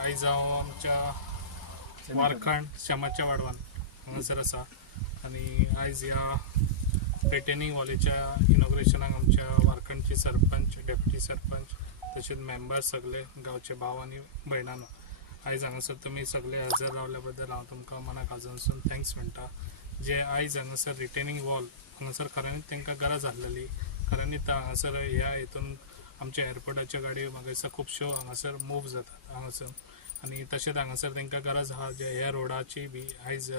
आयज हांव आमच्या वारखंड श्यामाच्या वाडवान हांगासर आसा आनी आयज ह्या रिटेनिंग हॉलीच्या इनॉग्रेशनाक आमच्या वारखंडचे सरपंच डेप्युटी सरपंच तशेंच मेंबर्स सगळे गांवचे भाव आनी भयणानो आयज हांगासर तुमी सगळे हजर रावल्या बद्दल हांव तुमकां मनाक आजूनसून थँक्स म्हणटा। जे आयज हांगासर रिटेनिंग वॉल हांगासर खऱ्यांनीच तांकां गरज आसलेली, खऱ्यांनीच हांगासर ह्या हितून आमच्या एअरपोर्टाच्या गाडयो म्हाका खुबश्यो हांगासर मूव जातात हांगासर आनी तशेंच हांगासर तांकां गरज आहा जे ह्या रोडाची बी आयज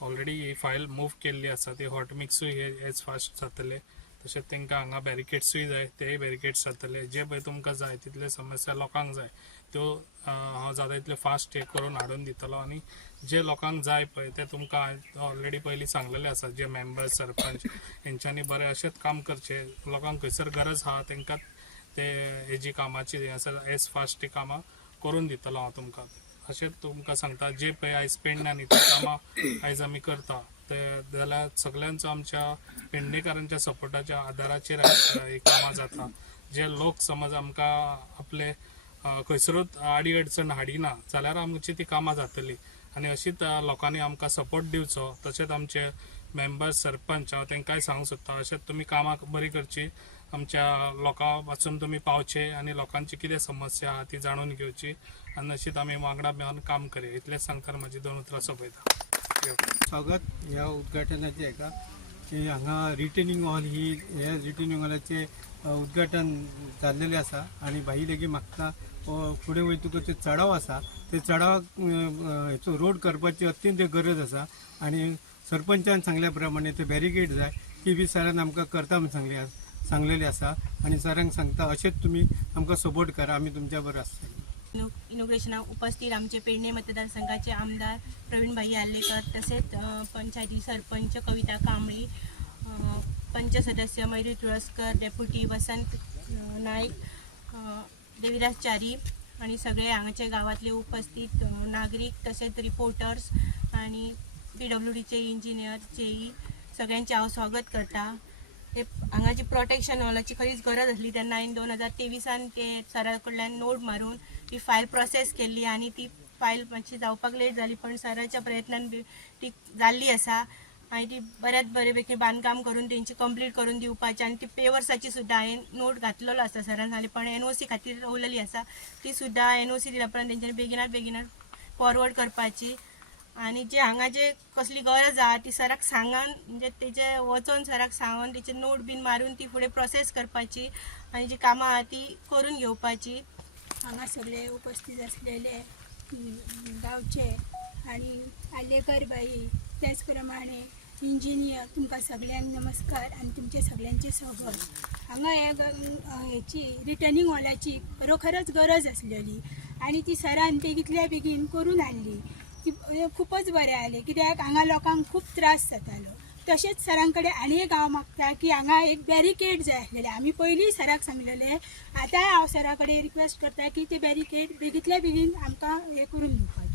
ऑलरेडी ही फायल मूव केल्ली आसा ती हॉट मिक्सूय हेज फास्ट जातले, तशेंच तांकां हांगा बॅरिकेड्सूय जाय तेय बॅरिकेड्स जातले। जे पळय तुमकां जाय तितले समस्या लोकांक जाय त्यो हांव जाता तितले फास्ट हे करून हाडून दितलो आनी जे लोकांक जाय पळय ते तुमकां ऑलरेडी पयलीं सांगलेले आसा जे मेंबर्स सरपंच हेंच्यांनी बरें अशेंच काम करचें, लोकांक खंयसर गरज आहा तांकां ते हेजी कामाची एज फास्ट ती कामां करून दितलो हांव तुमकां। अशेंच तुमकां सांगता जे पळय आयज पेडण्या न्ही ती कामां आयज आमी करता ते जाल्यार सगळ्यांचो आमच्या पेडणेकारांच्या सपोर्टाच्या आदाराचेर ही कामां जाता। जे लोक समज आमकां आपले खंयसरूच आडी अडचण हाडिना जाल्यार आमची ती कामां जातली आनी अशीच लोकांनी आमकां सपोर्ट दिवचो। तशेंच आमचे मेंबर्स सरपंच हांव तांकांय सांगूंक सोदता अशेंच तुमी कामां बरी करची, आमच्या लोकां पासून तुमी पावचे आनी लोकांची कितें समस्या आहा ती जाणून घेवची आनी अशीच आमी वांगडा मेळून काम करया इतलेंच सांगतना म्हजी 2 उतरां सोंपयता। स्वागत ह्या उद्घाटनाचे हाका की हांगा रिटेनिंग हॉल ही ह्या रिटेनिंग हॉलाचे उद्घाटन जाल्लेलें आसा आनी भाई लेगीत मागता फुडें वयतकच ते चडाव आसा ते चडावाक हेचो रोड करपाची अत्यंत गरज आसा आनी सरपंचान सांगल्या प्रमाणे ते बॅरिकेड जाय ती बी सरान आमकां करता म्हणून सांगलेले आसा आनी सरांक सांगता अशेंच तुमी आमकां सपोर्ट करा, आमी तुमच्या बरोबर आसतले। इनॉग्रेशनाक उपस्थित आमचे पेडणे मतदारसंघाचे आमदार प्रवीण भाई आल्लेकर तसेच पंचायती सरपंच कविता कांबळी, पंच सदस्य मयुरी तुळसकर, डेप्युटी वसंत नाईक, देविदास चारी आणि सगळे हांगाचे गावातले उपस्थित नागरिक तसेच रिपोर्टर्स आणि PWDचे इंजिनियर जेई सगळ्यांचे हांव स्वागत करता। ते हांगाची प्रोटेक्शन हॉलाची खरीच गरज आसली तेन्ना हांवें 2023 ते सरा कडल्यान नोट मारून ती फायल प्रोसेस केल्ली आनी ती फायल मातशी जावपाक लेट जाली पण सराच्या प्रयत्नान ती जाल्ली आसा आनी ती बरे पैकी बांदकाम करून तेंची कंप्लीट करून दिवपाची आनी ती पेवर्साची सुद्दां हांवें नोट घातलेलो आसा सरान सांगलें पण NOC खातीर उरलेली आसा ती सुद्दां NOC दिल्या उपरांत तेंच्यांनी बेगिनात फॉरवर्ड करपाची आनी जे हांगा जे कसली गरज आहा ती सराक सांगान म्हणजे तेजे वचोन सराक सांगून तेचे नोट बीन मारून ती फुडें प्रोसेस करपाची आनी जी कामां आहा ती करून घेवपाची। हांगा सगळे उपस्थित असलेले गांवचे आनी आल्लेकर बाई त्याच प्रमाणे इंजिनियर तुमकां सगळ्यांक नमस्कार आनी तुमचे सगळ्यांचे स्वागत। हांगा हेची रिटर्निंग हॉलाची खरोखरच गरज आसलेली आनी ती सरान बेगीतल्या बेगीन करून हाडली ती खूपच बरें जालें कित्याक हांगा लोकांक खूब त्रास जातालो। तशेंच सरां कडेन आनी एक हांव मागता की हांगा एक बॅरिकेड जाय आसलेले, आमी पयलीं सराक सांगलेले आतांय हांव सरा कडेन रिक्वेस्ट करता की ते बॅरिकेड बेगीतल्या बेगीन आमकां हे करून दिवपाचे।